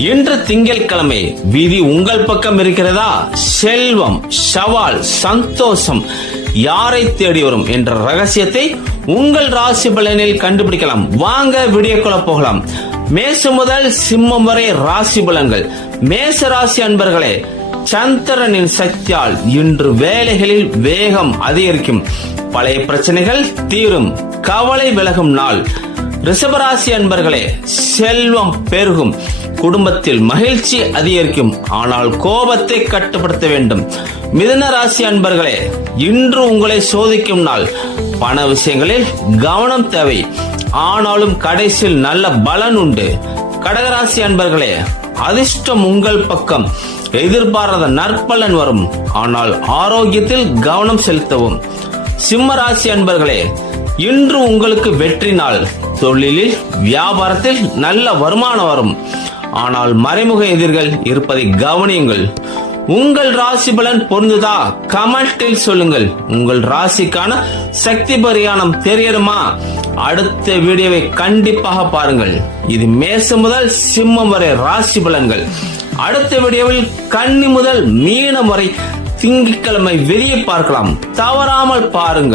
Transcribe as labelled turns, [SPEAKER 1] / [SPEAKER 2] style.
[SPEAKER 1] இன்று திங்கட்கிழமை விதி உங்கள் பக்கம் இருக்கிறதா? செல்வம் சவால் சந்தோஷம் யாரை தேடி வரும் என்ற ரகசியத்தை உங்கள் ராசி பலனில் கண்டுபிடிக்கலாம். வாங்க வீடியோக்குள்ள போகலாம். மேசம் முதல் சிம்மம் வரை ராசி பலன்கள். மேச ராசி அன்பர்களே சந்திரனின் சக்தியால் இன்று வேலைகளில் வேகம் அதிகரிக்கும். பழைய பிரச்சனைகள் தீரும். கவலை விலகும் நாள். ரிஷபராசி அன்பர்களே செல்வம் பெருகும். குடும்பத்தில் மகிழ்ச்சி அதிகரிக்கும். ஆனால் கோபத்தை கட்டுப்படுத்த வேண்டும். மிதன ராசி அன்பர்களே இன்று உங்களை சோதிக்கும் நாள். பண விஷயங்களில் கவனம் தேவை. ஆனாலும் கடைசியில் நல்ல பலன் உண்டு. கடகராசி அன்பர்களே அதிர்ஷ்டம் உங்கள் பக்கம். எதிர்பாராத நற்பலன் வரும். ஆனால் ஆரோக்கியத்தில் கவனம் செலுத்தவும். சிம்ம ராசி அன்பர்களே இன்று உங்களுக்கு வெற்றி நாள். தொழிலில் வியாபாரத்தில் நல்ல வருமானம் வரும். ஆனால் மறைமுக எதிர்கள் இருப்பதை கவனியுங்கள். உங்கள் ராசி பலன் பொருந்துதா? கமெண்டில் சொல்லுங்கள். உங்கள் ராசிக்கான சக்தி பரியாணம் தெரியணுமா அடுத்த வீடியோவை கண்டிப்பாக பாருங்கள். இது மேசம் முதல் சிம்மம் வரை ராசி பலன்கள். அடுத்த வீடியோவில் கன்னி முதல் மீனம் வரை திங்கட்கிழமை வெளியே பார்க்கலாம். தவறாமல் பாருங்கள்.